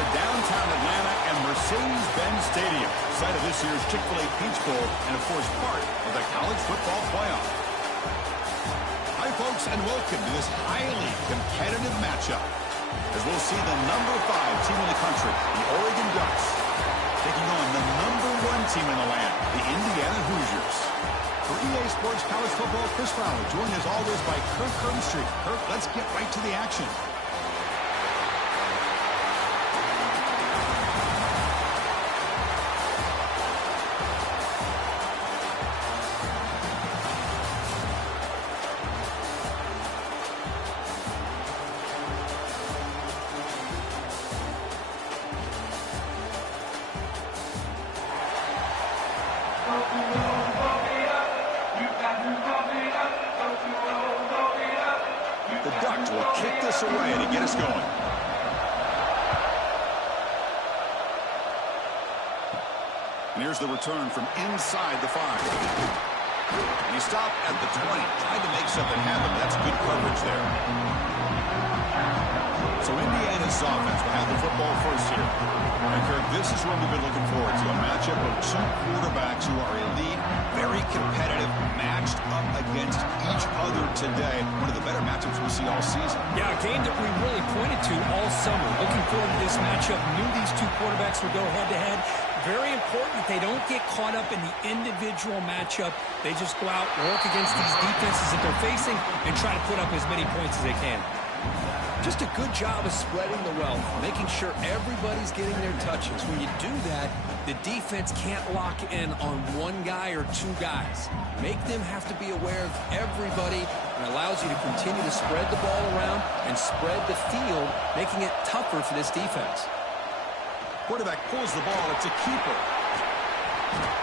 to downtown Atlanta and Mercedes-Benz Stadium, site of this year's Chick-fil-A Peach Bowl and, of course, part of the college football playoff. Hi, folks, and welcome to this highly competitive matchup, as we'll see the number 5 team in the country, the Oregon Ducks, taking on the number 1 team in the land, the Indiana Hoosiers. For EA Sports College Football, Chris Fowler, joined as always by Kirk Herbstreit. Kirk, let's get right to the action. The Ducks will kick this away to get us going. And here's the return from inside the 5. And he stopped at the 20, trying to make something happen. That's good coverage there. So Indiana's offense will have the football first here. And Kirk, this is what we've been looking forward to, a matchup of 2 quarterbacks who are elite, very competitive, matched up against each other today. One of the better matchups we'll see all season. Yeah, a game that we really pointed to all summer. Looking forward to this matchup. Knew these 2 quarterbacks would go head-to-head. Very important that they don't get caught up in the individual matchup. They just go out, work against these defenses that they're facing, and try to put up as many points as they can. Just a good job of spreading the wealth, making sure everybody's getting their touches. When you do that, the defense can't lock in on 1 guy or 2 guys. Make them have to be aware of everybody, and allows you to continue to spread the ball around and spread the field, making it tougher for this defense. Quarterback pulls the ball. It's a keeper.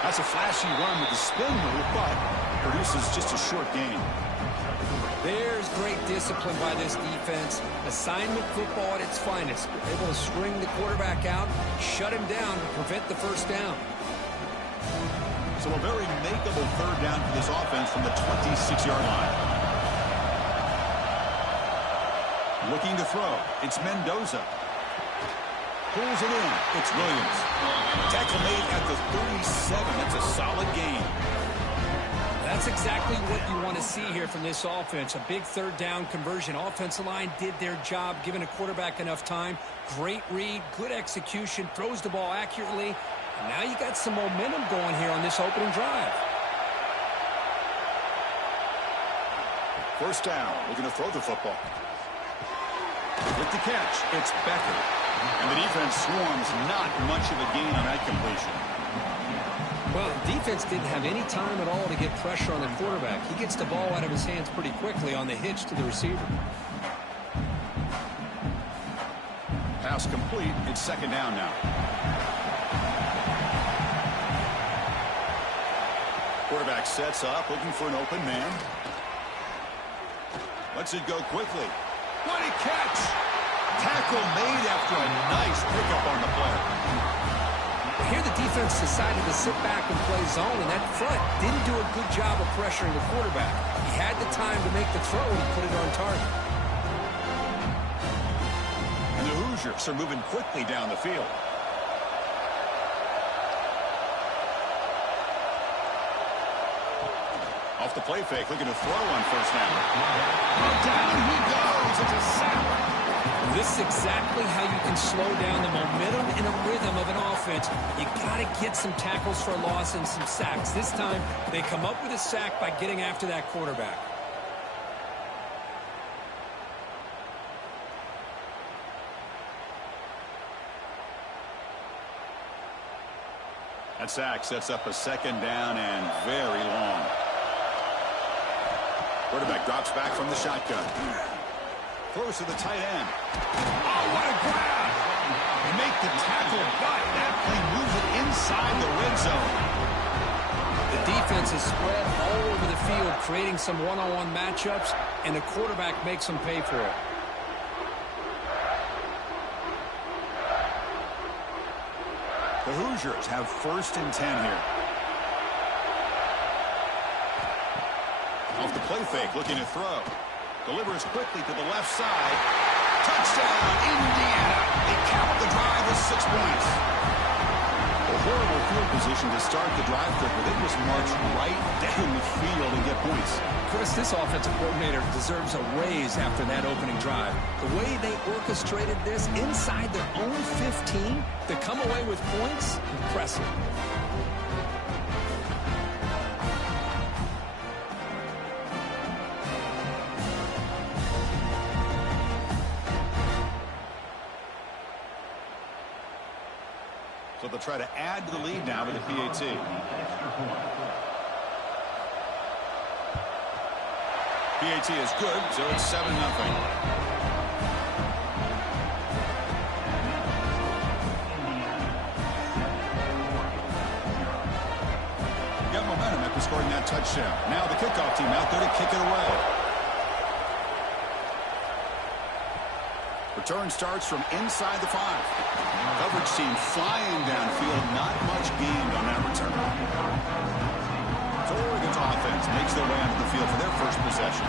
That's a flashy run with the spin move, but produces just a short gain. There's great discipline by this defense. Assignment football at its finest. They're able to string the quarterback out, shut him down to prevent the first down. So a very makeable 3rd down for this offense from the 26-yard line. Looking to throw. It's Mendoza. Pulls it in. It's Williams. Tackle made at the 37. That's a solid gain. That's exactly what you want to see here from this offense. A big 3rd down conversion. Offensive line did their job, giving a quarterback enough time. Great read, good execution, throws the ball accurately. And now you got some momentum going here on this opening drive. First down. Looking to throw the football. With the catch, it's Becker. And the defense swarms, not much of a gain on that completion. Well, defense didn't have any time at all to get pressure on the quarterback. He gets the ball out of his hands pretty quickly on the hitch to the receiver. Pass complete. It's 2nd down now. Quarterback sets up, looking for an open man. Lets it go quickly. What a catch! Tackle made after a nice pickup on the play. Here the defense decided to sit back and play zone, and that front didn't do a good job of pressuring the quarterback. He had the time to make the throw, and he put it on target. And the Hoosiers are moving quickly down the field. Off the play fake, looking to throw on 1st down. Down he goes. It's a sack. This is exactly how you can slow down the momentum and a rhythm of an offense. You got to get some tackles for a loss and some sacks. This time, they come up with a sack by getting after that quarterback. That sack sets up a 2nd down and very long. Quarterback drops back from the shotgun. Throws to the tight end. Oh, what a grab! They make the tackle, but that play moves it inside the red zone. The defense is spread all over the field, creating some one-on-one matchups, and the quarterback makes them pay for it. The Hoosiers have 1st and 10 here. Off the play fake, looking to throw. Delivers quickly to the left side. Touchdown, Indiana. They Count the drive with 6 points. A horrible field position to start the drive quick, but they just march right down the field and get points. Chris, this offensive coordinator deserves a raise after that opening drive. The way they orchestrated this inside their own 15 to come away with points, impressive. So they'll try to add to the lead now with the PAT. PAT is good, so it's 7-0. Got momentum after scoring that touchdown. Now the kickoff team out there to kick it away. Return starts from inside the 5. Coverage team flying downfield. Not much gained on that return. So Oregon's offense makes their way onto the field for their first possession.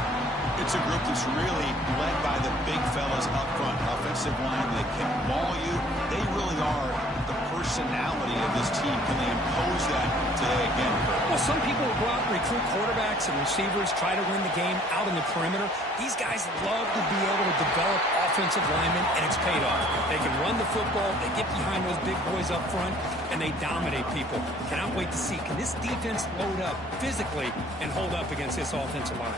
It's a group that's really led by the big fellas up front. Offensive line that can maul you. They really are the personality of this team. Can they impose that today again? Well, some people will go out and recruit quarterbacks and receivers, try to win the game out in the perimeter. These guys love to be able to develop offensive linemen, and it's paid off. They can run the football, they get behind those big boys up front, and they dominate people. Cannot wait to see, can this defense load up physically and hold up against this offensive line?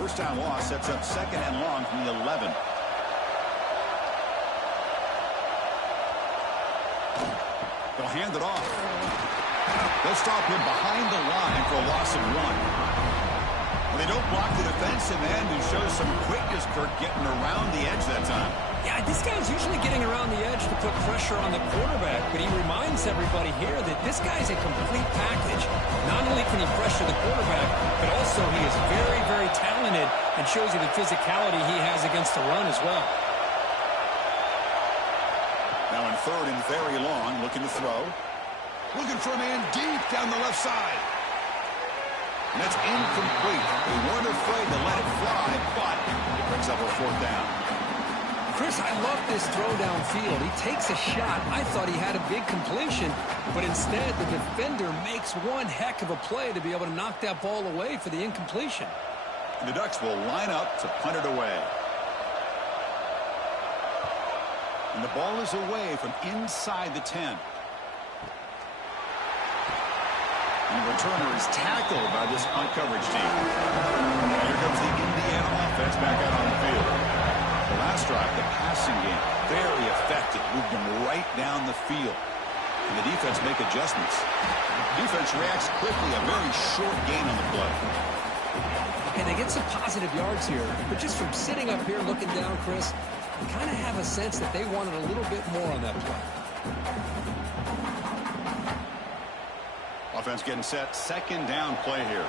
First down loss sets up 2nd and long from the 11. They'll hand it off. They'll stop him behind the line for a loss of 1. Well, they don't block the defensive end and show some quickness, Kirk, getting around the edge that time. Yeah, this guy's usually getting around the edge to put pressure on the quarterback, but he reminds everybody here that this guy's a complete package. Not only can he pressure the quarterback, but also he is very, very talented and shows you the physicality he has against the run as well. Now in 3rd and very long, looking to throw. Looking for a man deep down the left side. And that's incomplete. They weren't afraid to let it fly, but it brings up a 4th down. Chris, I love this throw downfield. He takes a shot. I thought he had a big completion, but instead the defender makes one heck of a play to be able to knock that ball away for the incompletion. And the Ducks will line up to punt it away. And the ball is away from inside the 10. And the returner is tackled by this punt coverage team. And here comes the Indiana offense back out on the field. The last drive, the passing game, very effective. Moved them right down the field. And the defense make adjustments. Defense reacts quickly. A very short gain on the play. And they get some positive yards here. But just from sitting up here looking down, Chris, you kind of have a sense that they wanted a little bit more on that play. Offense getting set. 2nd down play here.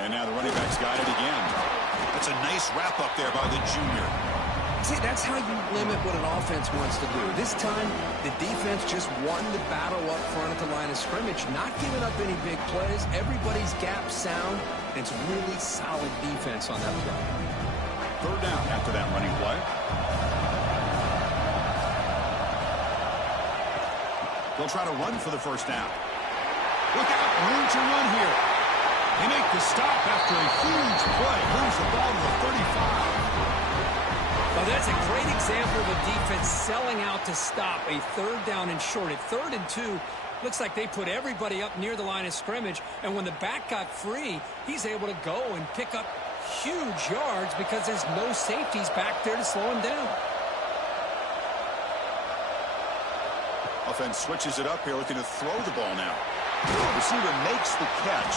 And now the running back's got it again. That's a nice wrap up there by the junior. See, that's how you limit what an offense wants to do. This time, the defense just won the battle up front at the line of scrimmage, not giving up any big plays. Everybody's gap sound. It's really solid defense on that play. 3rd down after that running play. They'll try to run for the 1st down. Look out, room to run here. They make the stop after a huge play. Moves the ball to the 35. Well, that's a great example of a defense selling out to stop a 3rd down and short. At 3rd and 2, looks like they put everybody up near the line of scrimmage, and when the back got free, he's able to go and pick up huge yards because there's no safeties back there to slow him down. Offense switches it up here, looking to throw the ball now. Receiver makes the catch.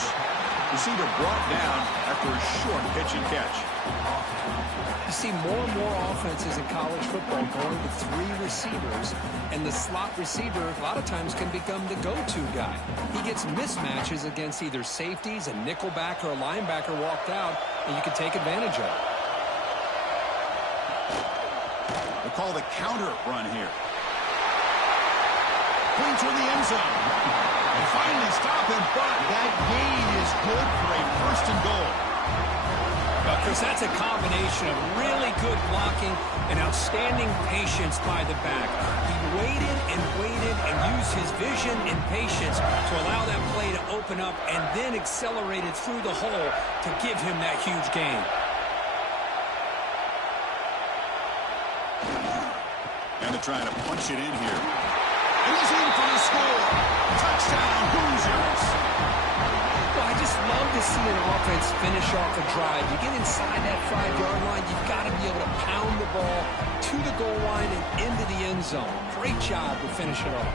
Receiver brought down after a short pitch and catch. You see more and more offenses in college football going to 3 receivers, and the slot receiver a lot of times can become the go-to guy. He gets mismatches against either safeties, a nickelback, or a linebacker walked out, and you can take advantage of it. They call the counter run here. Clean toward the end zone. And finally stop him, but that gain is good for a first and goal. Well, Chris, that's a combination of really good blocking and outstanding patience by the back. He waited and waited and used his vision and patience to allow that play to open up and then accelerated through the hole to give him that huge gain. And they're trying to punch it in here. And he's in for the score. Touchdown, Hoosiers. Well, I just love to see an offense finish off a drive. You get inside that 5-yard line, you've got to be able to pound the ball to the goal line and into the end zone. Great job to finish it off.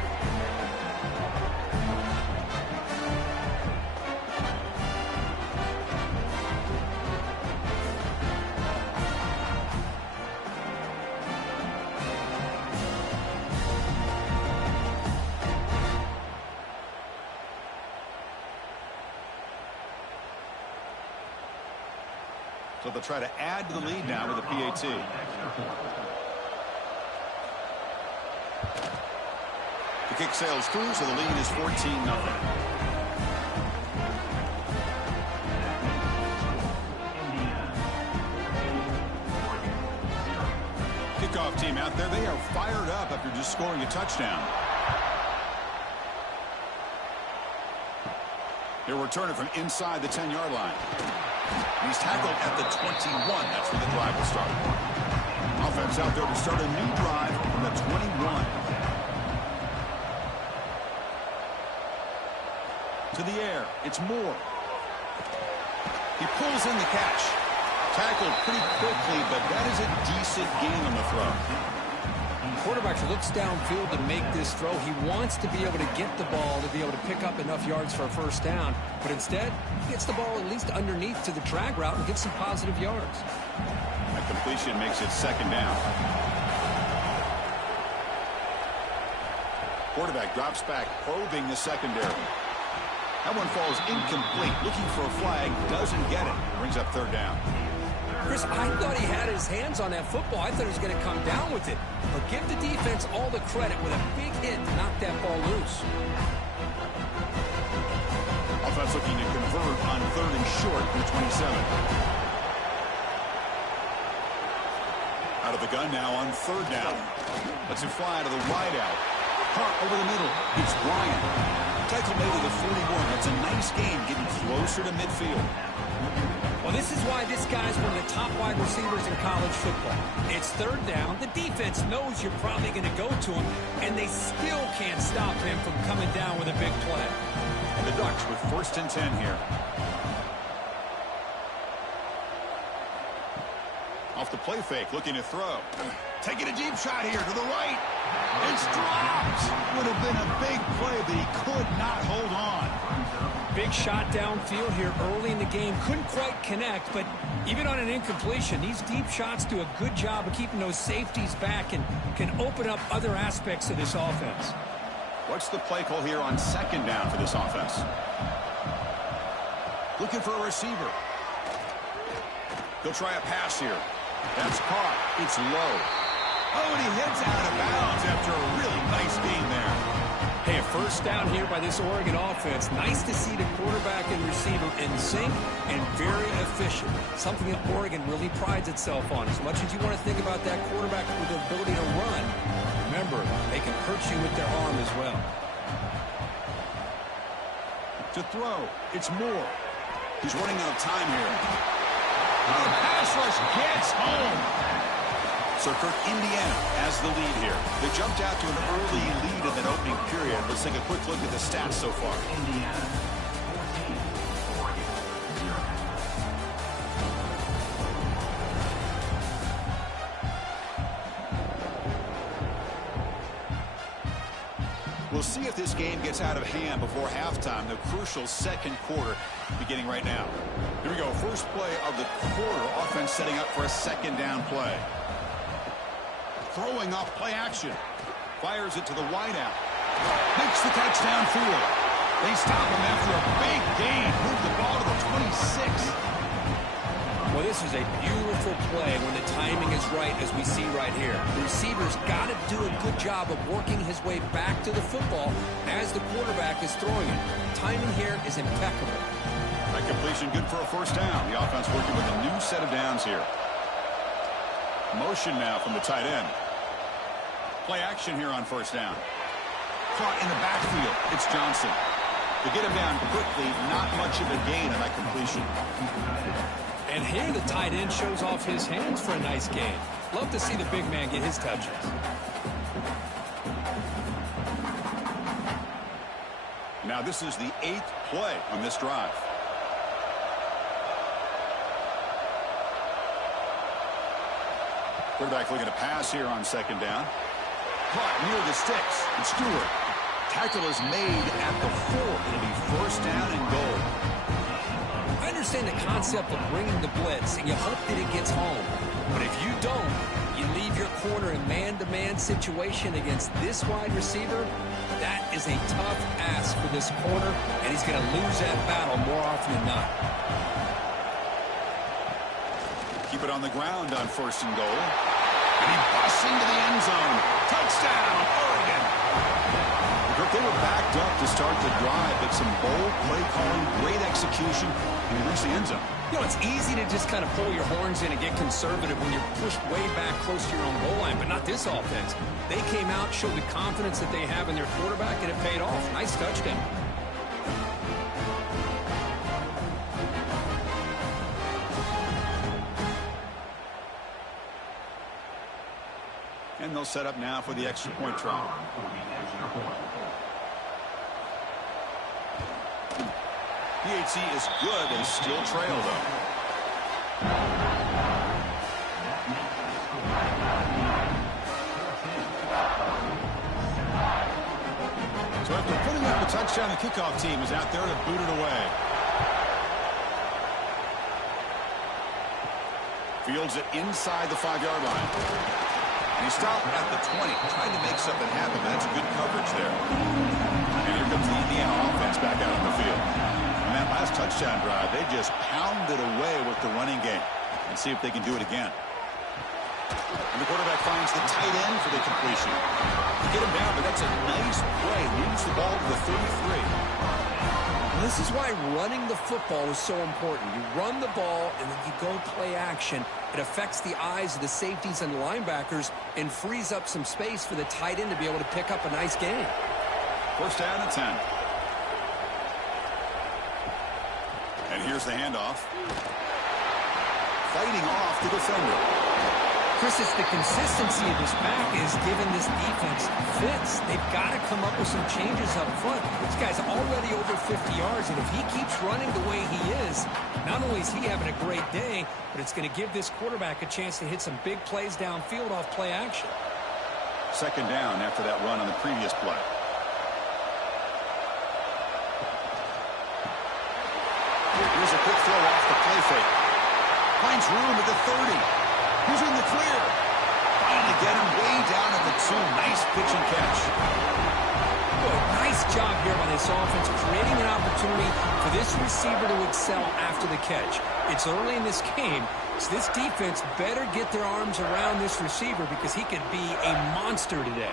So they'll try to add to the lead now with a PAT. The kick sails through, so the lead is 14-0. Kickoff team out there. They are fired up after just scoring a touchdown. He'll return it from inside the 10-yard line. He's tackled at the 21. That's where the drive will start. Offense out there to start a new drive from the 21. To the air. It's Moore. He pulls in the catch. Tackled pretty quickly, but that is a decent gain on the throw. Quarterback looks downfield to make this throw. He wants to be able to get the ball to be able to pick up enough yards for a first down. But instead, he gets the ball at least underneath to the drag route and gets some positive yards. That completion makes it second down. Quarterback drops back, probing the secondary. That one falls incomplete. Looking for a flag, doesn't get it. Brings up third down. Chris, I thought he had his hands on that football. I thought he was going to come down with it. But give the defense all the credit with a big hit to knock that ball loose. Offense looking to convert on third and short from the 27. Out of the gun now on third down. Lets him fly to the wide out. Hart over the middle. It's Bryant. Tackle made to the 41. That's a nice game getting closer to midfield. Well, this is why this guy's one of the top wide receivers in college football. It's third down. The defense knows you're probably going to go to him, and they still can't stop him from coming down with a big play. And the Ducks with first and 10 here. Off the play fake, looking to throw. Taking a deep shot here to the right. It's dropped. Would have been a big play, but he could not hold on. Big shot downfield here early in the game. Couldn't quite connect, but even on an incompletion, these deep shots do a good job of keeping those safeties back and can open up other aspects of this offense. What's the play call here on second down for this offense? Looking for a receiver. He'll try a pass here. That's caught. It's low. Oh, and he hits out of bounds after a really nice game there. Hey, a first down here by this Oregon offense. Nice to see the quarterback and receiver in sync and very efficient. Something that Oregon really prides itself on. As much as you want to think about that quarterback with the ability to run, remember, they can hurt you with their arm as well. To throw, it's Moore. He's running out of time here. Oh, the pass rush gets home. So Kirk, Indiana has the lead here. They jumped out to an early lead in that opening period. Let's take a quick look at the stats so far. Indiana, 14, Oregon, 0. We'll see if this game gets out of hand before halftime. The crucial second quarter beginning right now. Here we go. First play of the quarter. Offense setting up for a second down play. Throwing off play action. Fires it to the wideout. Makes the touchdown field. They stop him after a big gain. Move the ball to the 26. Well, this is a beautiful play when the timing is right, as we see right here. The receiver's got to do a good job of working his way back to the football as the quarterback is throwing it. Timing here is impeccable. That completion good for a first down. The offense working with a new set of downs here. Motion now from the tight end. Play action here on first down. Caught in the backfield. It's Johnson. To get him down quickly, not much of a gain on that completion. And here the tight end shows off his hands for a nice gain. Love to see the big man get his touches. Now this is the 8th play on this drive. Quarterback looking to pass here on second down. Caught near the sticks. And Stewart. Tackle is made at the 4. It'll be first down and goal. I understand the concept of bringing the blitz, and you hope that it gets home. But if you don't, you leave your corner in man-to-man situation against this wide receiver. That is a tough ask for this corner, and he's going to lose that battle more often than not. Keep it on the ground on first and goal. And he busts into the end zone. Touchdown, Oregon. They were backed up to start the drive, but some bold play calling, great execution, and he reached the end zone. You know, it's easy to just kind of pull your horns in and get conservative when you're pushed way back close to your own goal line, but not this offense. They came out, showed the confidence that they have in their quarterback, and it paid off. Nice touchdown. And they'll set up now for the extra point try. PHC is good. They still trail, though. So after putting up a touchdown, the kickoff team is out there to boot it away. Fields it inside the 5-yard line. And he stopped at the 20, trying to make something happen, but that's good coverage there. And here comes the Indiana offense back out on the field. On that last touchdown drive, they just pounded away with the running game. And see if they can do it again. And the quarterback finds the tight end for the completion. You get him down, but that's a nice play. Moves the ball to the 33. This is why running the football is so important. You run the ball, and then you go play action. It affects the eyes of the safeties and the linebackers and frees up some space for the tight end to be able to pick up a nice gain. First down and 10. And here's the handoff. Fighting off the defender. Chris, it's the consistency of this pack is giving this defense fits. They've got to come up with some changes up front. This guy's already over 50 yards, and if he keeps running the way he is, not only is he having a great day, but it's going to give this quarterback a chance to hit some big plays downfield off play action. Second down after that run on the previous play. Here's a quick throw off the play fake. Finds room at the 30. Who's in the clear? Finally get him way down at the 2. Nice pitch and catch. Good. Nice job here by this offense, creating an opportunity for this receiver to excel after the catch. It's early in this game, so this defense better get their arms around this receiver because he could be a monster today.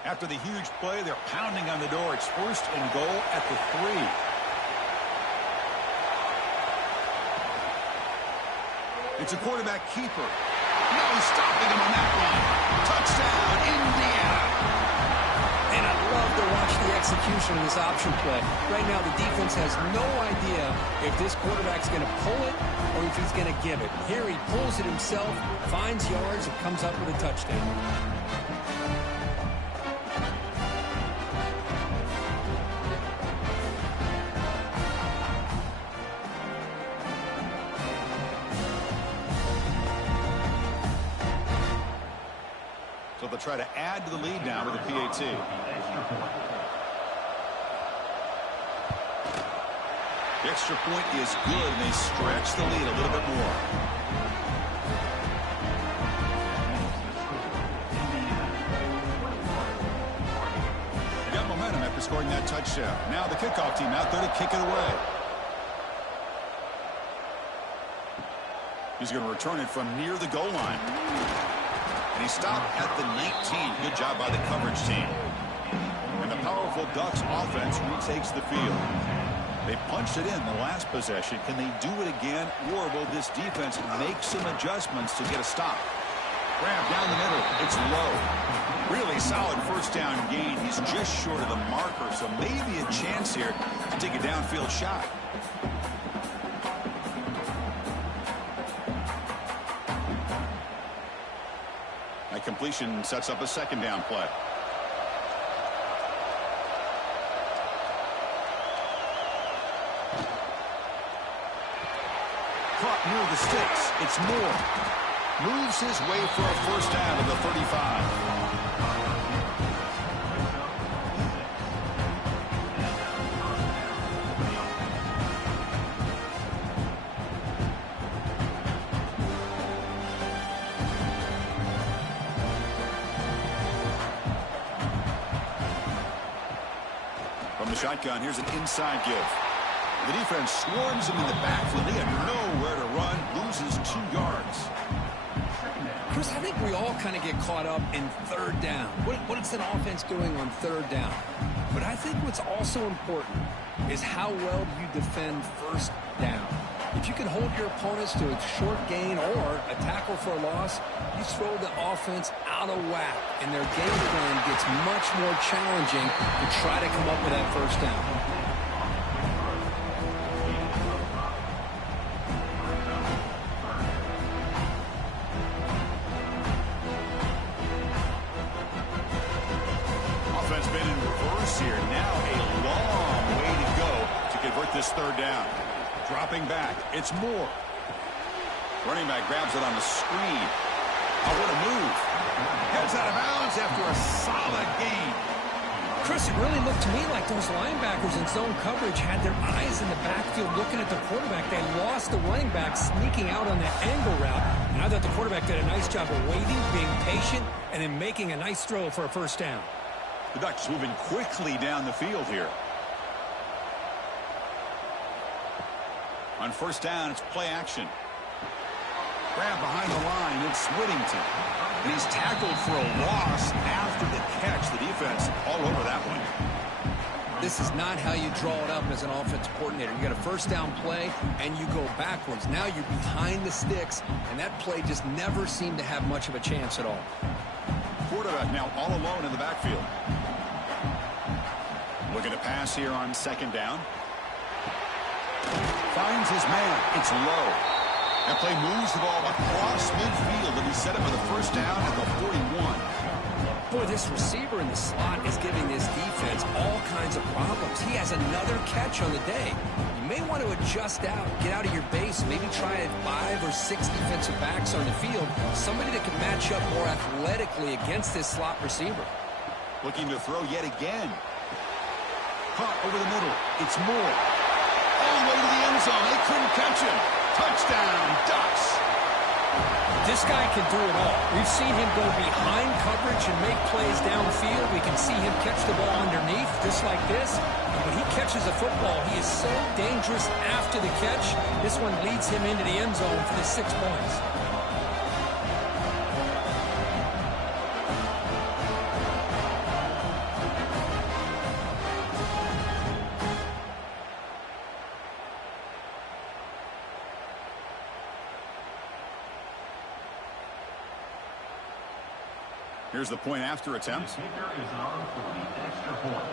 After the huge play, they're pounding on the door. It's first and goal at the 3. It's a quarterback keeper. No stopping him on that one. Touchdown, Indiana. And I love to watch the execution of this option play. Right now, the defense has no idea if this quarterback's going to pull it or if he's going to give it. Here he pulls it himself, finds yards, and comes up with a touchdown. So they'll try to add to the lead now with the PAT. The extra point is good, and they stretch the lead a little bit more. after scoring that touchdown. Now the kickoff team out there to kick it away. He's going to return it from near the goal line. And he stopped at the 19. Good job by the coverage team. And the powerful Ducks offense retakes the field. They punched it in the last possession. Can they do it again, or will this defense make some adjustments to get a stop? Grab down the middle. It's low. Really solid first down gain. He's just short of the marker, so maybe a chance here to take a downfield shot. That completion sets up a second down play. Caught near the sticks. It's Moore. Moves his way for a first down to the 35. From the shotgun, here's an inside give. The defense swarms him in the backfield. They have nowhere to run. Loses 2 yards. Chris, I think we all kind of get caught up in third down. What is an offense doing on third down? But I think what's also important is how well you defend first down. If you can hold your opponents to a short gain or a tackle for a loss, you throw the offense out of whack, and their game plan gets much more challenging to try to come up with that first down. Here. Now a long way to go to convert this third down. Dropping back. It's Moore. Running back grabs it on the screen. Oh, what a move. Heads out of bounds after a solid gain. Chris, it really looked to me like those linebackers in zone coverage had their eyes in the backfield looking at the quarterback. They lost the running back sneaking out on that angle route. And I thought the quarterback did a nice job of waiting, being patient, and then making a nice throw for a first down. The Ducks moving quickly down the field here. On first down, it's play action. Grab behind the line, it's Whittington. And he's tackled for a loss after the catch. The defense all over that one. This is not how you draw it up as an offensive coordinator. You got a first down play, and you go backwards. Now you're behind the sticks, and that play just never seemed to have much of a chance at all. Quarterback now all alone in the backfield. Looking to pass here on second down. Finds his man. It's low. That play moves the ball across midfield, and he set up for the first down at the 41. Boy, this receiver in the slot is giving this defense all kinds of problems. He has another catch on the day. You may want to adjust out, get out of your base, maybe try 5 or 6 defensive backs on the field, somebody that can match up more athletically against this slot receiver. Looking to throw yet again. Caught over the middle. It's Moore. All the way to the end zone. They couldn't catch him. Touchdown, Ducks. This guy can do it all. We've seen him go behind coverage and make plays downfield. We can see him catch the ball underneath, just like this. And when he catches a football, he is so dangerous after the catch. This one leads him into the end zone for the 6 points. Here's the point after attempt. The kicker is on for the extra point.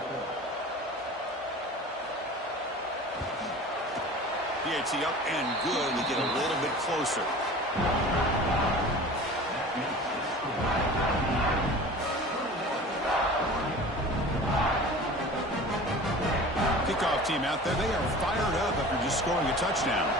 PAT up and good. We get a little bit closer. Kickoff team out there. They are fired up after just scoring a touchdown.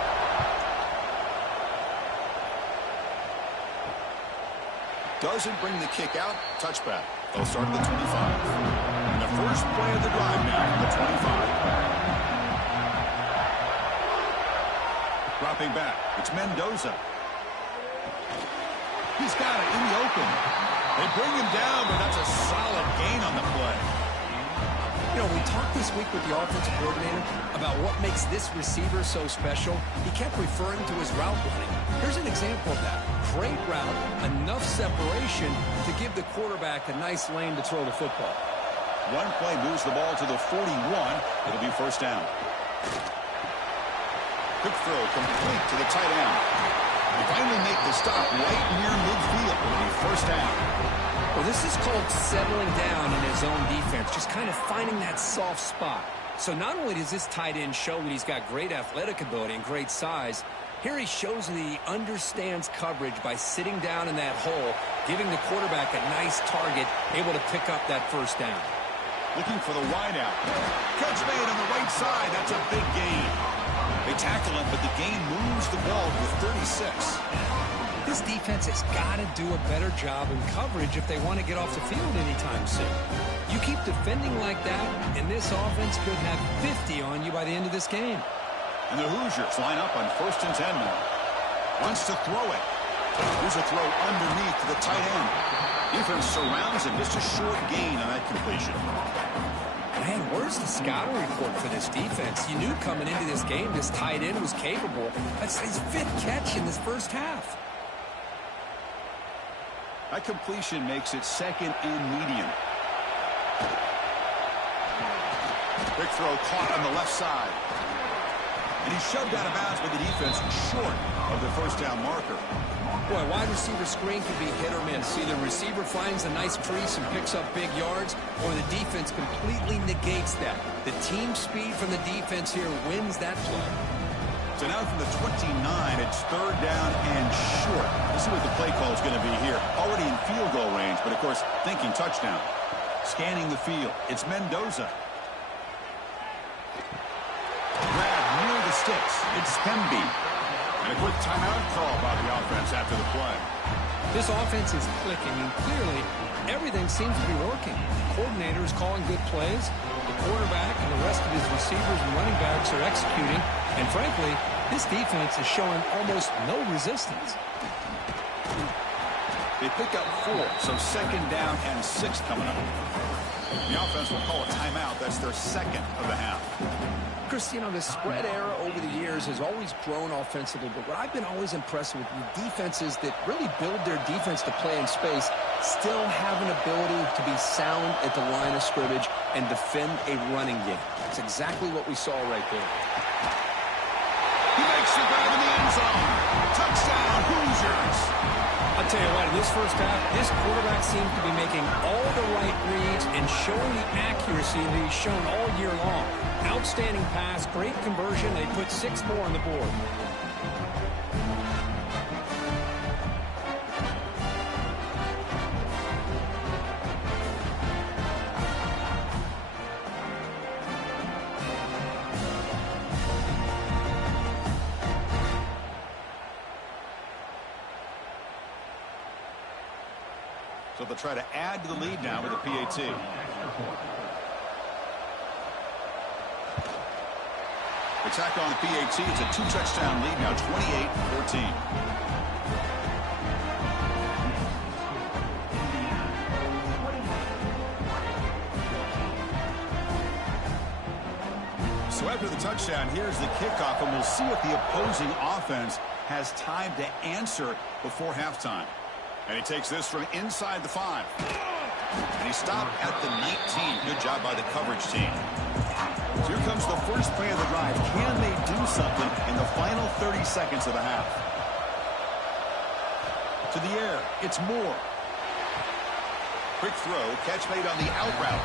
Doesn't bring the kick out. Touchback. They'll start at the 25. And the first play of the drive now from the 25. Dropping back. It's Mendoza. He's got it in the open. They bring him down, but that's a solid gain on the play. You know, we talked this week with the offensive coordinator about what makes this receiver so special. He kept referring to his route running. Here's an example of that. Great route, enough separation to give the quarterback a nice lane to throw the football. One play moves the ball to the 41. It'll be first down. Quick throw complete to the tight end. They finally make the stop right near midfield. It'll be first down. Well, this is called settling down in his own defense, just kind of finding that soft spot. So not only does this tight end show that he's got great athletic ability and great size, here he shows that he understands coverage by sitting down in that hole, giving the quarterback a nice target, able to pick up that first down. Looking for the wide out. Catch made on the right side. That's a big gain. They tackle him, but the gain moves the ball to the 36. This defense has got to do a better job in coverage if they want to get off the field anytime soon. You keep defending like that, and this offense could have 50 on you by the end of this game. And the Hoosiers line up on 1st and 10 now. Wants to throw it. Here's a throw underneath to the tight end. Defense surrounds him. Just a short gain on that completion. Man, where's the scouting report for this defense? You knew coming into this game this tight end was capable. That's his 5th catch in this first half. That completion makes it 2nd and medium. Quick throw caught on the left side. And he's shoved out of bounds by the defense short of the first down marker. Boy, wide receiver screen can be hit or miss. Either receiver finds a nice crease and picks up big yards, or the defense completely negates that. The team speed from the defense here wins that play. So now from the 29, it's 3rd down and short. Let's see what the play call is going to be here. Already in field goal range, but of course thinking touchdown. Scanning the field. It's Mendoza. Grab near the sticks. It's Hemby. And a quick timeout call by the offense after the play. This offense is clicking, and clearly everything seems to be working. The coordinator is calling good plays. The quarterback and the rest of his receivers and running backs are executing. And frankly, this defense is showing almost no resistance. They pick up 4, so 2nd down and 6 coming up. The offense will call a timeout. That's their 2nd of the half. Chris, you know, the spread era over the years has always grown offensively, but what I've been always impressed with the defenses that really build their defense to play in space still have an ability to be sound at the line of scrimmage and defend a running game. That's exactly what we saw right there. He makes the grab in the end zone. Touchdown, Hoosiers. I'll tell you what, in this first half, this quarterback seems to be making all the right reads and showing the accuracy that he's shown all year long. Outstanding pass, great conversion. They put 6 more on the board. So they'll try to add to the lead now with a PAT. They tack on the PAT. It's a 2-touchdown lead now, 28-14. So after the touchdown, here's the kickoff, and we'll see what the opposing offense has time to answer before halftime. And he takes this from inside the 5. And he stopped at the 19. Good job by the coverage team. So here comes the first play of the drive. Can they do something in the final 30 seconds of the half? To the air. It's Moore. Quick throw. Catch made on the out route.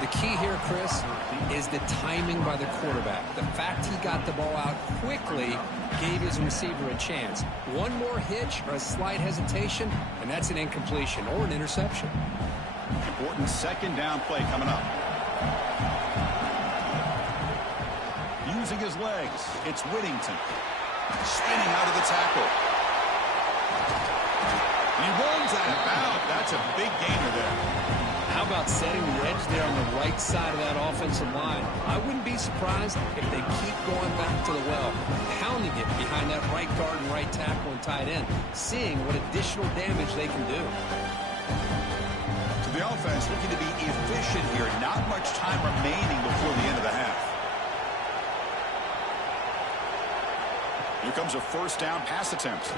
The key here, Chris, is the timing by the quarterback. The fact he got the ball out quickly gave his receiver a chance. One more hitch or a slight hesitation, and that's an incompletion or an interception. Important 2nd down play coming up. Using his legs, it's Whittington. Spinning out of the tackle. He runs out of bounds. That's a big gainer there. How about setting the edge there on the right side of that offensive line? I wouldn't be surprised if they keep going back to the well, pounding it behind that right guard and right tackle and tight end, seeing what additional damage they can do. To The offense looking to be efficient here. Not much time remaining before the end of the half. Here comes a first down pass attempt.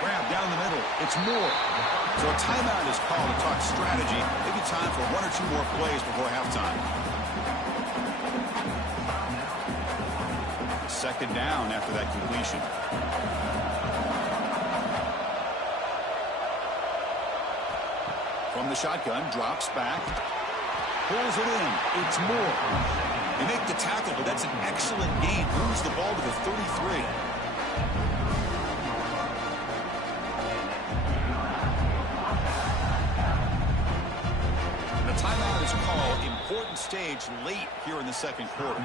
Grab down the middle. It's Moore. So a timeout is called to talk strategy. Maybe time for one or two more plays before halftime. Second down after that completion. From the shotgun, drops back. Pulls it in. It's Moore. They make the tackle, but that's an excellent gain. Moves the ball to the 33. The timeout is called. Important stage late here in the second quarter.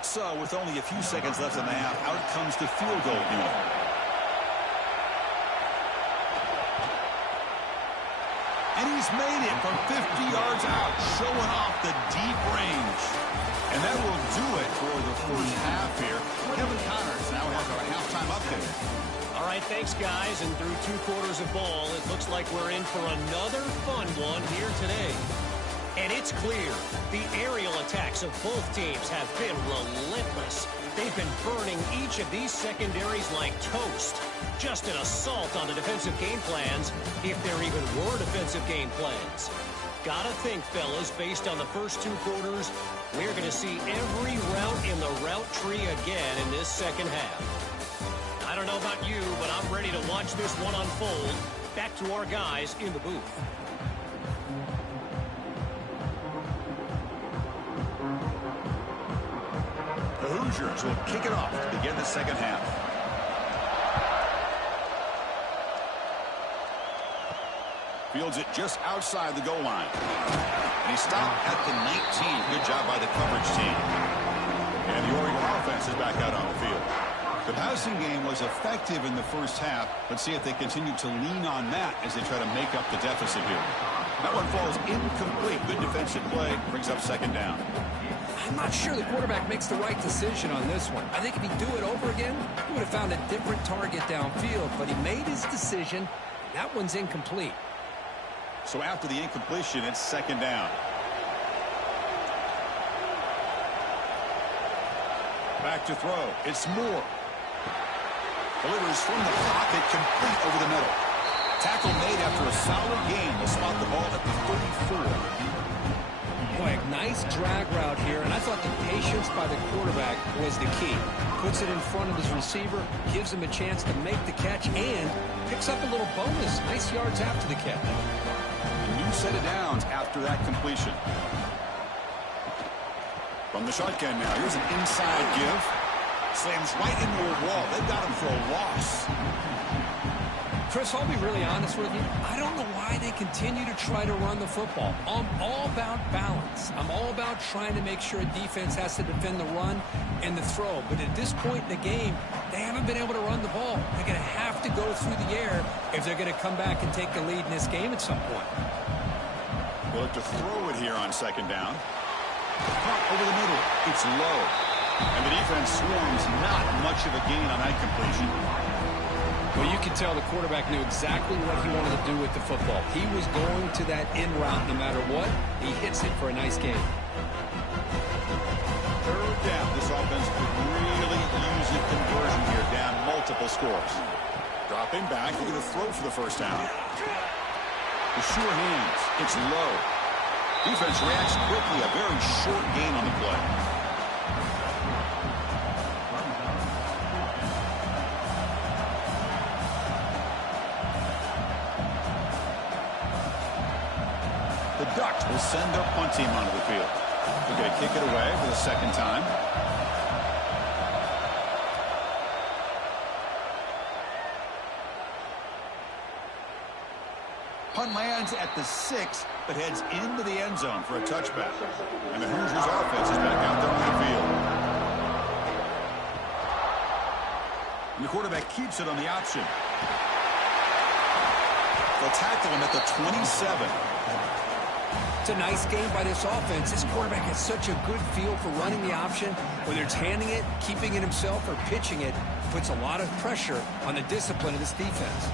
So, with only a few seconds left in the half, out comes the field goal unit. And he's made it from 50 yards out, showing off the deep range. And that will do it for the first half here. Kevin Connors now has our halftime update. All right, thanks, guys. And through 2 quarters of ball, it looks like we're in for another fun one here today. And it's clear, the aerial attacks of both teams have been relentless. They've been burning each of these secondaries like toast. Just an assault on the defensive game plans, if there even were defensive game plans. Gotta think, fellas, based on the first 2 quarters, we're going to see every route in the route tree again in this second half. I don't know about you, but I'm ready to watch this one unfold. Back to our guys in the booth. The Hoosiers will kick it off to begin the second half. Fields it just outside the goal line. And he stopped at the 19. Good job by the coverage team. And the Oregon offense is back out on the field. The passing game was effective in the first half. Let's see if they continue to lean on that as they try to make up the deficit here. That one falls incomplete. Good defensive play. Brings up second down. I'm not sure the quarterback makes the right decision on this one. I think if he'd do it over again, he would have found a different target downfield. But he made his decision. That one's incomplete. So after the incompletion, it's second down. Back to throw. It's Moore. Delivers from the pocket, complete over the middle. Tackle made after a solid gain. Will spot the ball at the 34. Boy, nice drag route here, and I thought the patience by the quarterback was the key. Puts it in front of his receiver, gives him a chance to make the catch, and picks up a little bonus. Nice yards after the catch. A new set of downs after that completion. From the shotgun now, here's an inside give. Slams right into a wall. They've got him for a loss. Chris, I'll be really honest with you. I don't know why they continue to try to run the football. I'm all about balance. I'm all about trying to make sure a defense has to defend the run and the throw. But at this point in the game, they haven't been able to run the ball. They're going to have to go through the air if they're going to come back and take the lead in this game at some point. They'll look to throw it here on second down. Punt over the middle. It's low. And the defense swarms. Not much of a gain on that completion. Well, you can tell the quarterback knew exactly what he wanted to do with the football. He was going to that in route no matter what. He hits it for a nice gain. Third down. This offense could really use a conversion here. Down multiple scores. Dropping back. They're going to throw for the first down. The sure hands. It's low. Defense reacts quickly. A very short gain on the play. The Ducks will send their punt team onto the field. They're going to kick it away for the second time. Punt lands at the 6, but heads into the end zone for a touchback. And the Hoosiers offense is back out there on the field. And the quarterback keeps it on the option. They'll tackle him at the 27. It's a nice game by this offense. This quarterback has such a good feel for running the option. Whether it's handing it, keeping it himself, or pitching it, puts a lot of pressure on the discipline of this defense.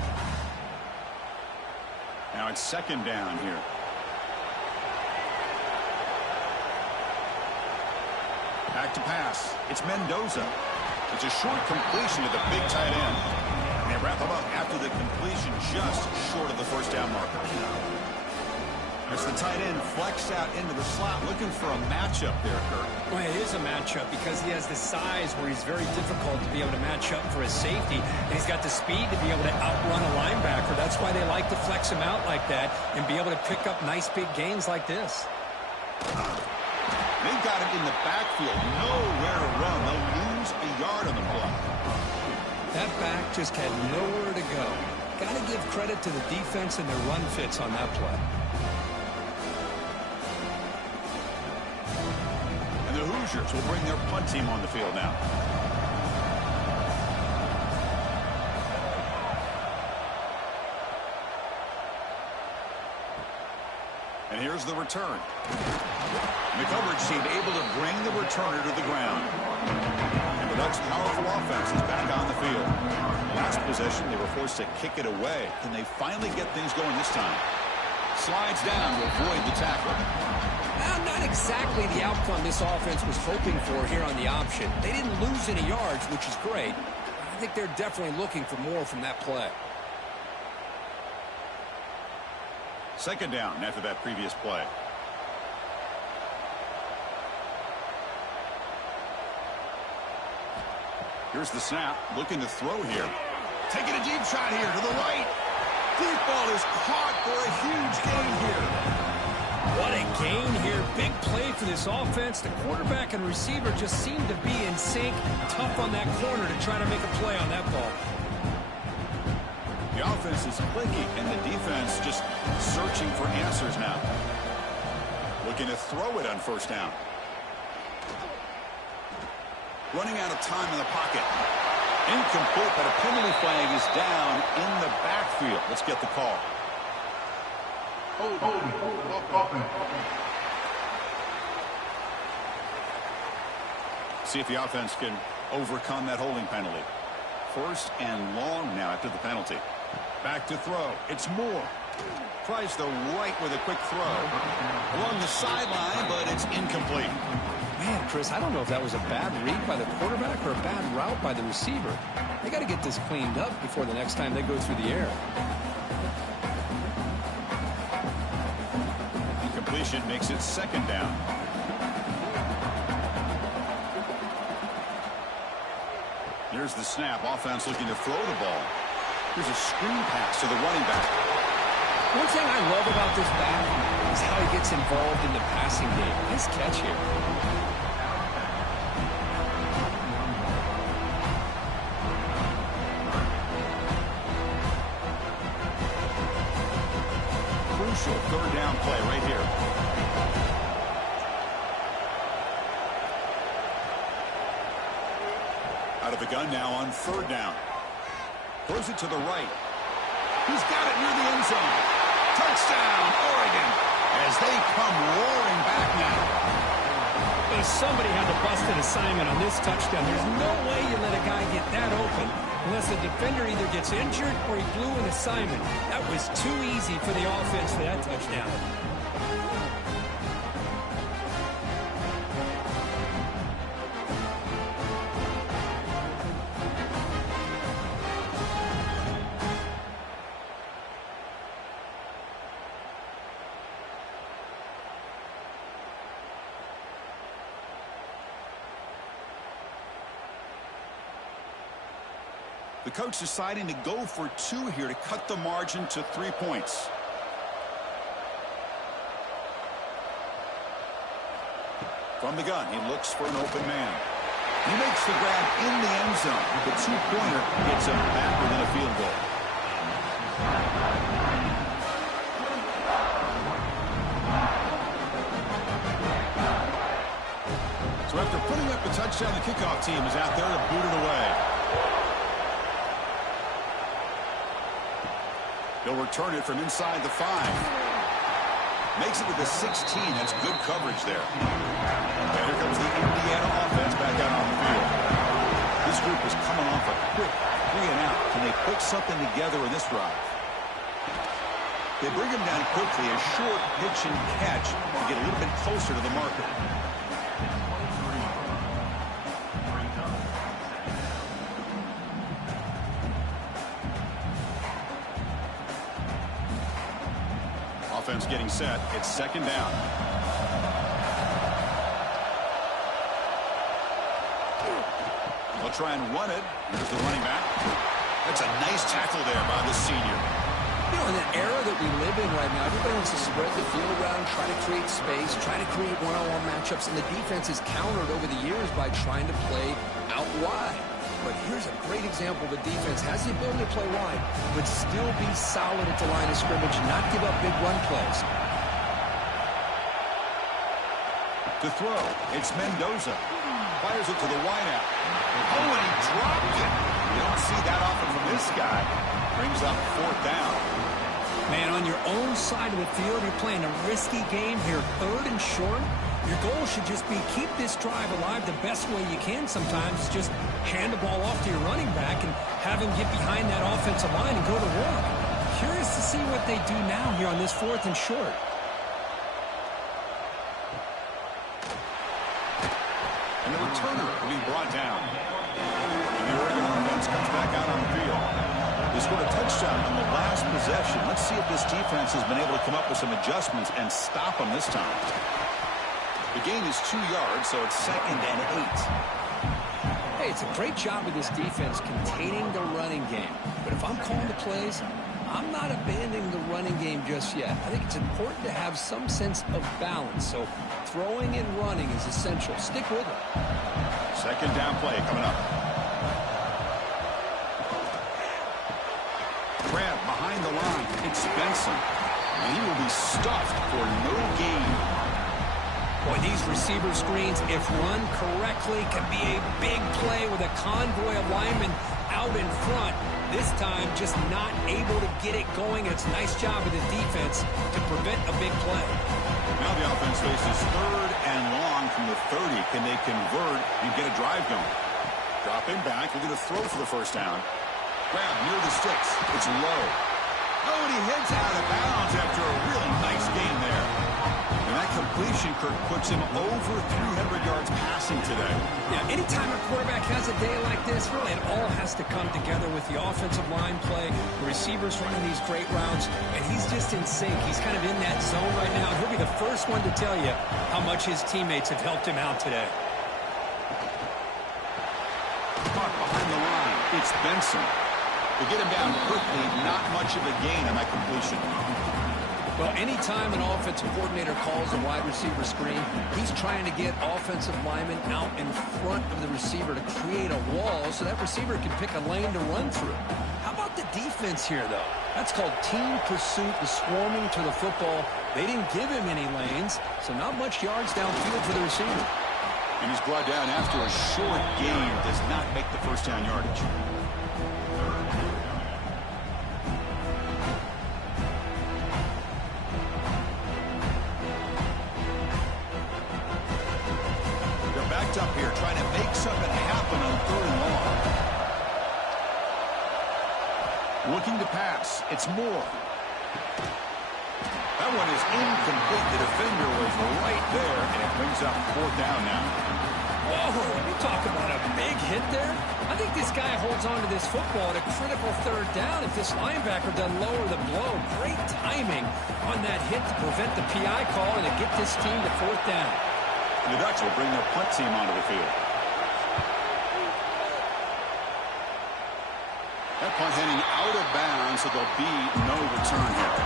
Now it's second down here. Back to pass. It's Mendoza. It's a short completion to the big tight end. And they wrap him up after the completion just short of the first down marker. As the tight end flex out into the slot, looking for a matchup there, Kirk. Well, it is a matchup because he has the size where he's very difficult to be able to match up for his safety. And he's got the speed to be able to outrun a linebacker. That's why they like to flex him out like that and be able to pick up nice big gains like this. They've got him in the backfield. Nowhere to run. They'll lose a yard on the play. That back just had nowhere to go. Got to give credit to the defense and their run fits on that play. And the Hoosiers will bring their punt team on the field now. And here's the return. The coverage team able to bring the returner to the ground. And the Ducks' powerful offense is back on the field. Last possession, they were forced to kick it away. Can they finally get things going this time? Slides down to avoid the tackle. Well, not exactly the outcome this offense was hoping for here on the option. They didn't lose any yards, which is great. I think they're definitely looking for more from that play. Second down after that previous play. Here's the snap, looking to throw here. Taking a deep shot here to the right. Deep ball is caught for a huge gain here. What a gain here. Big play for this offense. The quarterback and receiver just seem to be in sync. Tough on that corner to try to make a play on that ball. The offense is clicking, and the defense just searching for answers now. Looking to throw it on first down. Running out of time in the pocket. Incomplete, but a penalty flag is down in the backfield. Let's get the call. See if the offense can overcome that holding penalty. First and long now after the penalty. Back to throw. It's Moore. Tries the right with a quick throw. Along the sideline, but it's incomplete. Man, Chris, I don't know if that was a bad read by the quarterback or a bad route by the receiver. They got to get this cleaned up before the next time they go through the air. Incompletion makes it second down. Here's the snap. Offense looking to throw the ball. Here's a screen pass to the running back. One thing I love about this back is how he gets involved in the passing game. Nice catch here. Crucial third down play right here. Out of the gun now on third down. Throws it to the right. He's got it near the end zone. Touchdown, Oregon, as they come roaring back now. Well, somebody had to bust an assignment on this touchdown. There's no way you let a guy get that open unless the defender either gets injured or he blew an assignment. That was too easy for the offense for that touchdown. The coach deciding to go for two here to cut the margin to 3 points. From the gun, he looks for an open man. He makes the grab in the end zone. The two-pointer gets him back within a field goal. So after putting up a touchdown, the kickoff team is out there to boot it away. They'll return it from inside the 5. Makes it to the 16. That's good coverage there. And here comes the Indiana offense back out on the field. This group is coming off a quick 3-and-out. Can they put something together in this drive? They bring him down quickly, a short pitch and catch to get a little bit closer to the marker. Offense getting set. It's second down. They'll try and run it. Here's the running back. That's a nice tackle there by the senior. You know, in the era that we live in right now, everybody wants to spread the field around, try to create space, try to create one-on-one matchups, and the defense is countered over the years by trying to play out wide. But here's a great example. The defense has the ability to play wide, but still be solid at the line of scrimmage and not give up big run plays. To throw, it's Mendoza. Fires it to the wideout. Oh, and he dropped it. You don't see that often from this guy. Brings up fourth down. Man, on your own side of the field, you're playing a risky game here. Third and short. Your goal should just be keep this drive alive the best way you can sometimes. Just hand the ball off to your running back and have him get behind that offensive line and go to work. Curious to see what they do now here on this fourth and short. And the returner will be brought down. And the Oregon offense comes back out on the field. They scored a touchdown on the last possession. Let's see if this defense has been able to come up with some adjustments and stop them this time. The gain is 2 yards, so it's 2nd and 8. Hey, it's a great job of this defense containing the running game. But if I'm calling the plays, I'm not abandoning the running game just yet. I think it's important to have some sense of balance. So throwing and running is essential. Stick with it. Second down play coming up. Grab behind the line. It's Benson. And he will be stuffed for no gain. Boy, these receiver screens, if run correctly, can be a big play with a convoy of linemen out in front. This time, just not able to get it going. It's a nice job of the defense to prevent a big play. Now the offense faces third and long from the 30. Can they convert and get a drive going? Dropping back. We're going to throw for the first down. Grab near the sticks. It's low. Oh, and he heads out of bounds after a really nice gain there. And that completion, Kirk, puts him over 300 yards passing today. Yeah, anytime a quarterback has a day like this, really it all has to come together with the offensive line play, the receivers running these great routes, and he's just in sync. He's kind of in that zone right now. He'll be the first one to tell you how much his teammates have helped him out today. Caught behind the line. It's Benson. They get him down quickly. Not much of a gain on that completion. Well, anytime an offensive coordinator calls a wide receiver screen, he's trying to get offensive linemen out in front of the receiver to create a wall so that receiver can pick a lane to run through. How about the defense here, though? That's called team pursuit and swarming to the football. They didn't give him any lanes, so not much yards downfield for the receiver. And he's brought down after a short gain. Does not make the first down yardage. Up here trying to make something happen on third and long. Looking to pass. It's Moore. That one is incomplete. The defender was right there, and it brings up fourth down now. Whoa, you talk about a big hit there. I think this guy holds on to this football at a critical third down. If this linebacker doesn't lower the blow, great timing on that hit to prevent the PI call and to get this team to fourth down. The Ducks will bring their punt team onto the field. That punt heading out of bounds, so there'll be no return here.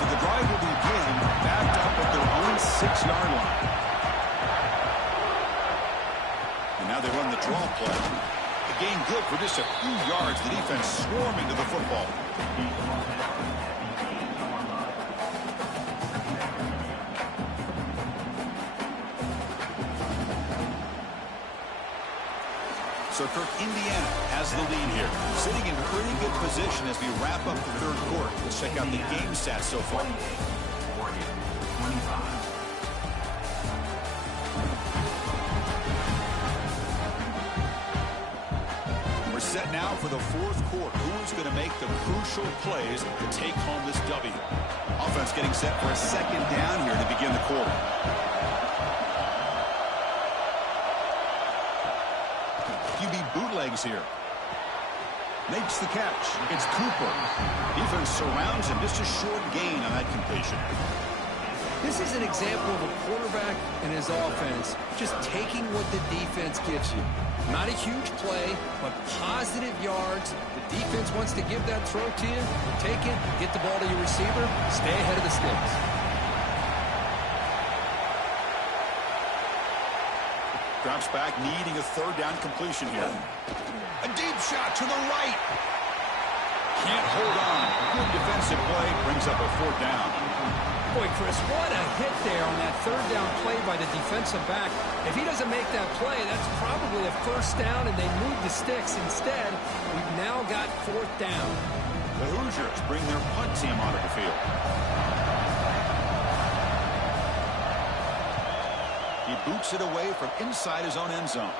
So the drive will begin backed up at their own 6-yard line. And now they run the draw play. The gain good for just a few yards. The defense swarming to the football. So Kirk, Indiana has the lead here. Sitting in pretty good position as we wrap up the third quarter. Let's check out the game stats so far. Oregon, 28. We're set now for the fourth quarter. Who's going to make the crucial plays to take home this W? Offense getting set for a second down here to begin the quarter. QB bootlegs here. Makes the catch. It's Cooper. Defense surrounds him. Just a short gain on that completion. This is an example of a quarterback and his offense just taking what the defense gives you. Not a huge play, but positive yards. The defense wants to give that throw to you. Take it, get the ball to your receiver, stay ahead of the sticks. Drops back, needing a third down completion here. A deep shot to the right. Can't hold on. Good defensive play, brings up a fourth down. Boy, Chris, what a hit there on that third down play by the defensive back. If he doesn't make that play, that's probably a first down, and they move the sticks. Instead, we've now got fourth down. The Hoosiers bring their punt team onto the field. He boots it away from inside his own end zone.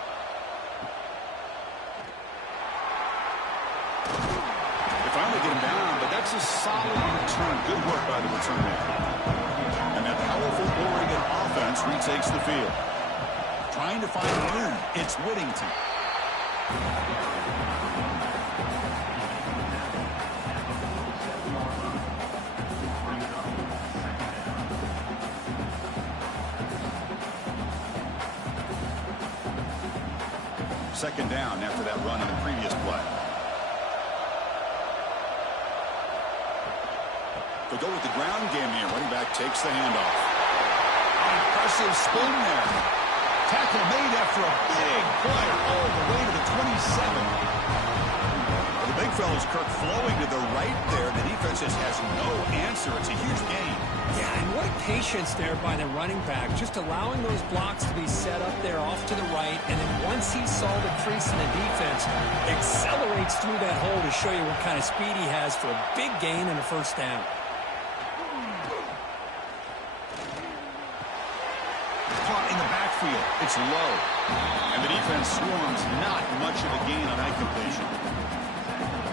They finally get him down, but that's a solid return. Good work by the return man. And that powerful Oregon offense retakes the field. Trying to find room. It's Whittington. Second down after that run in the previous play. They go with the ground game here. Running back takes the handoff. Impressive spin there. Tackle made after a big play all the way to the 27. Well, the big fella's Kirk flowing to the right there. The defense just has no answer. It's a huge gain. Yeah, and what patience there by the running back, just allowing those blocks to be set up there off to the right, and then once he saw the crease in the defense, accelerates through that hole to show you what kind of speed he has for a big gain and a first down. Caught in the backfield. It's low. And the defense swarms. Not much of a gain on that completion.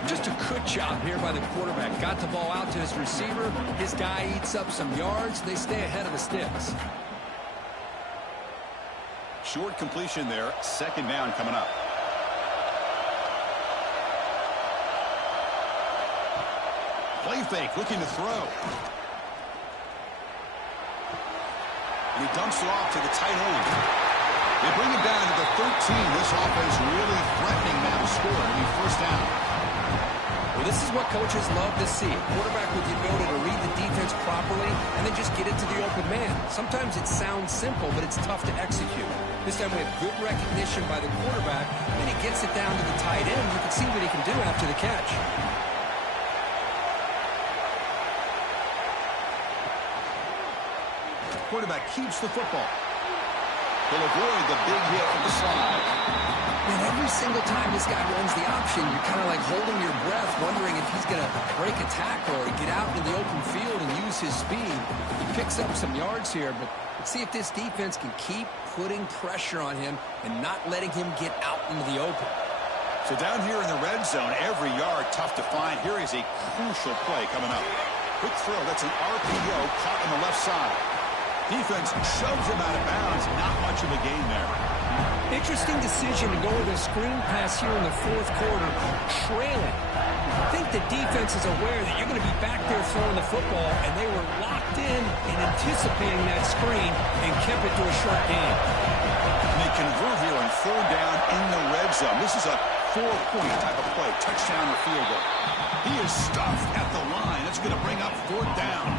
Just a good job here by the quarterback. Got the ball out to his receiver. His guy eats up some yards. They stay ahead of the sticks. Short completion there. Second down coming up. Play fake, looking to throw. And he dumps it off to the tight end. They bring him down to the 13. This offense really threatening now to score. It'll be first down. Well, this is what coaches love to see. A quarterback with the ability to read the defense properly and then just get it to the open man. Sometimes it sounds simple, but it's tough to execute. This time we have good recognition by the quarterback, and he gets it down to the tight end. You can see what he can do after the catch. Quarterback keeps the football. He'll avoid the big hit from the slide. And every single time this guy runs the option, you're kind of like holding your breath, wondering if he's going to break a tackle or get out into the open field and use his speed. He picks up some yards here, but let's see if this defense can keep putting pressure on him and not letting him get out into the open. So down here in the red zone, every yard tough to find. Here is a crucial play coming up. Quick throw, that's an RPO caught on the left side. Defense shoves him out of bounds. Not much of a gain there. Interesting decision to go with a screen pass here in the fourth quarter, trailing. I think the defense is aware that you're going to be back there throwing the football, and they were locked in and anticipating that screen and kept it to a short gain. And they convert here on third down in the red zone. This is a 4-point type of play, touchdown or field goal. He is stuffed at the line. It's going to bring up fourth down.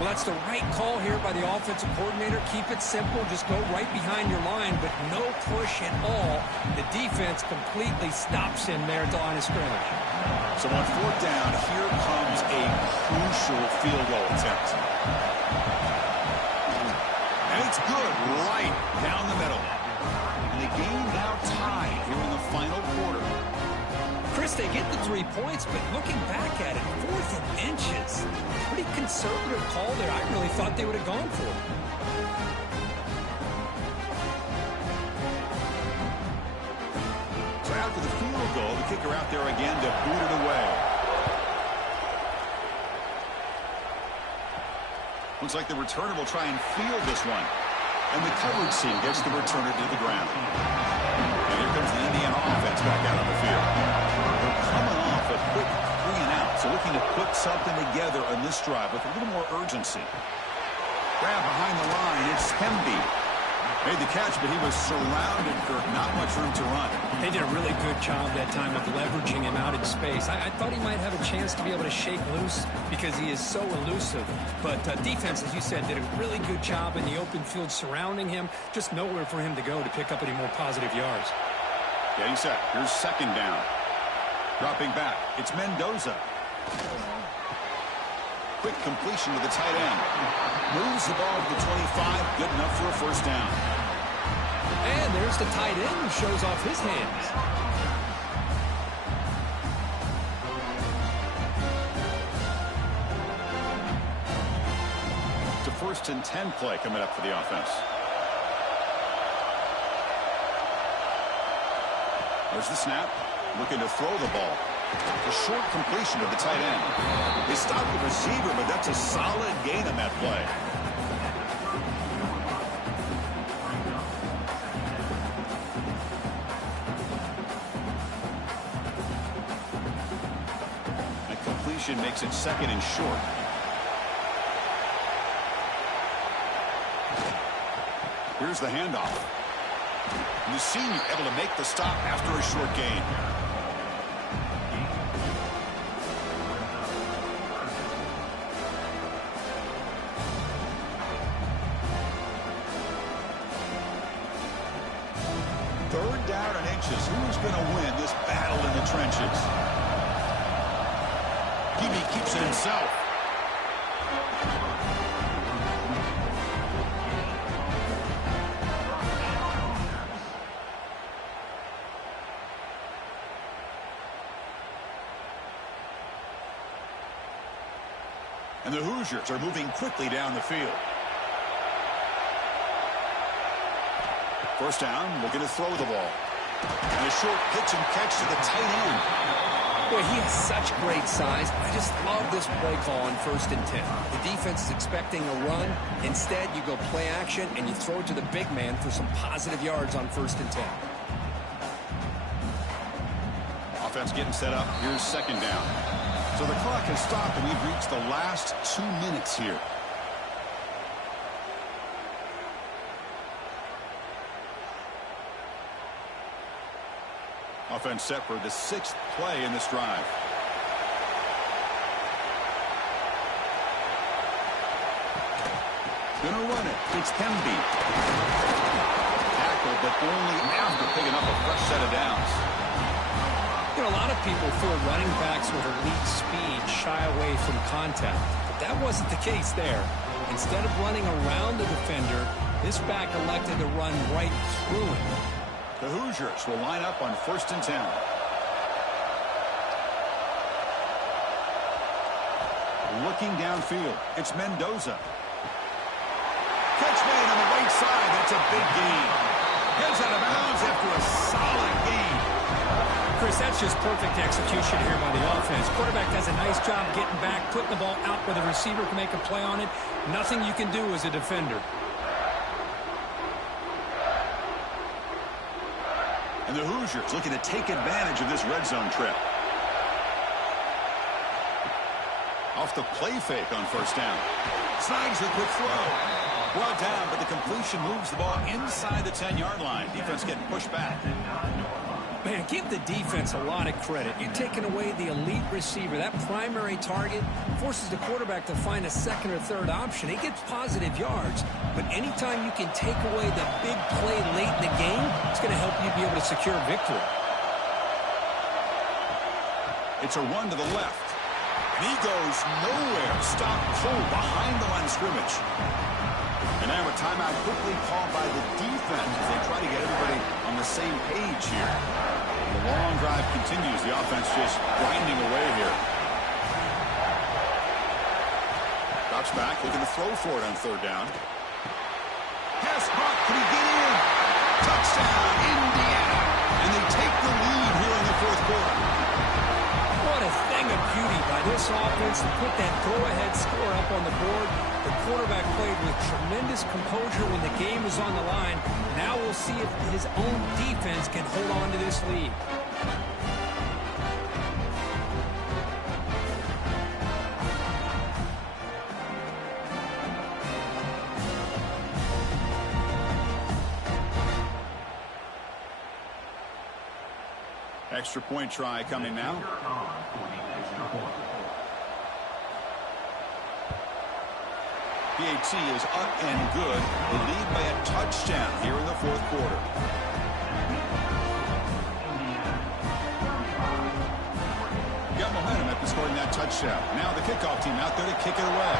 Well, that's the right call here by the offensive coordinator. Keep it simple. Just go right behind your line, but no push at all. The defense completely stops him there at the line of scrimmage. So on fourth down, here comes a crucial field goal attempt. And it's good right down the middle. And the game now tied here in the final quarter. Chris, they get the 3 points, but looking back at it, 4th and inches. Pretty conservative call there. I really thought they would have gone for it. So after the field kicker out there again to boot it away. Looks like the returner will try and field this one. And the coverage team gets the returner to the ground. And here comes the Indiana offense back out on the field. They're coming off a quick 3-and-out, so looking to put something together on this drive with a little more urgency. Grab behind the line, it's Hemby. Made the catch, but he was surrounded for not much room to run. They did a really good job that time of leveraging him out in space. I thought he might have a chance to be able to shake loose because he is so elusive. But defense, as you said, did a really good job in the open field surrounding him. Just nowhere for him to go to pick up any more positive yards. Getting set. Here's second down. Dropping back. It's Mendoza. Quick completion to the tight end. Moves the ball to the 25. Good enough for a first down. And there's the tight end who shows off his hands. It's a 1st and 10 play coming up for the offense. There's the snap. Looking to throw the ball. A short completion to the tight end. They stopped the receiver, but that's a solid gain on that play. That completion makes it 2nd and short. Here's the handoff. And the senior able to make the stop after a short gain. Third down and inches. Who's going to win this battle in the trenches? Gibby keeps it himself. And the Hoosiers are moving quickly down the field. First down, looking to throw the ball. And a short pitch and catch to the tight end. Boy, he has such great size. I just love this play call on 1st and 10. The defense is expecting a run. Instead, you go play action, and you throw it to the big man for some positive yards on 1st and 10. Offense getting set up. Here's second down. So the clock has stopped, and we've reached the last 2 minutes here. Offense set for the 6th play in this drive. Gonna run it. It's Hemby. Tackle, but only after picking up a fresh set of downs. You know, a lot of people feel running backs with elite speed shy away from contact. But that wasn't the case there. Instead of running around the defender, this back elected to run right through him. The Hoosiers will line up on 1st and 10. Looking downfield, it's Mendoza. Catch made on the right side. That's a big gain. Heads out of bounds after a solid gain. Chris, that's just perfect execution here by the offense. Quarterback does a nice job getting back, putting the ball out where the receiver can make a play on it. Nothing you can do as a defender. And the Hoosiers looking to take advantage of this red zone trip. Off the play fake on 1st down. Snags the quick throw. Brought down, but the completion moves the ball inside the 10-yard line. Defense getting pushed back. Man, give the defense a lot of credit. You're taking away the elite receiver. That primary target forces the quarterback to find a 2nd or 3rd option. He gets positive yards, but anytime you can take away the big play late in the game, it's going to help you be able to secure victory. It's a run to the left. And he goes nowhere. Stop cold behind the line of scrimmage. And now a timeout quickly called by the defense as they try to get everybody on the same page here. The long drive continues. The offense just grinding away here. Drops back, looking to throw for it on 3rd down. Pass caught. Can he get in? Touchdown, Indiana. And they take the lead here in the 4th quarter. this offense to put that go-ahead score up on the board. The quarterback played with tremendous composure when the game was on the line. Now we'll see if his own defense can hold on to this lead. Extra point try coming now. PAT is up and good. They lead by a touchdown here in the fourth quarter. Got momentum after scoring that touchdown. Now the kickoff team out there to kick it away.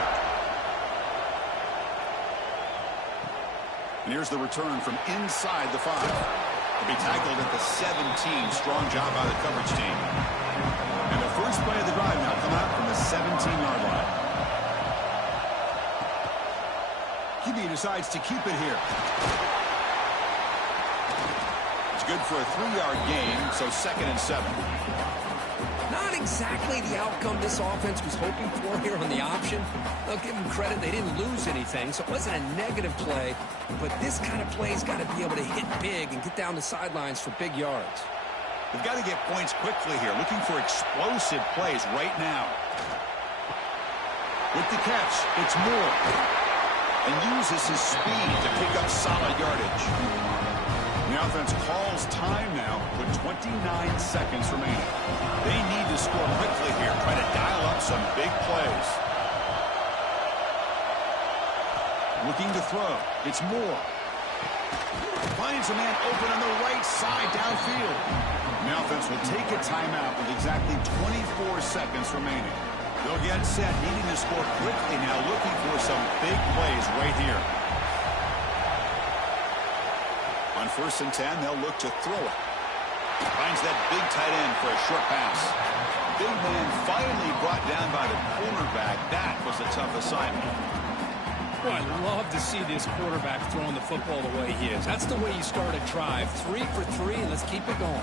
And here's the return from inside the 5. They'll be tackled at the 17. Strong job by the coverage team. And the first play of the drive now come out from the 17-yard line. QB decides to keep it here. It's good for a 3-yard gain, so 2nd and 7. Not exactly the outcome this offense was hoping for here on the option. They'll give them credit. They didn't lose anything, so it wasn't a negative play. But this kind of play's got to be able to hit big and get down the sidelines for big yards. They've got to get points quickly here, looking for explosive plays right now. With the catch, it's Moore. And uses his speed to pick up solid yardage. The offense calls time now with 29 seconds remaining. They need to score quickly here, try to dial up some big plays. Looking to throw. It's Moore. Finds a man open on the right side downfield. The offense will take a timeout with exactly 24 seconds remaining. They'll get set, needing to score quickly now, looking for some big plays right here. On 1st and 10, they'll look to throw it. Finds that big tight end for a short pass. Big man finally brought down by the cornerback. That was a tough assignment. Well, I love to see this quarterback throwing the football the way he is. That's the way you start a drive. 3 for 3, and let's keep it going.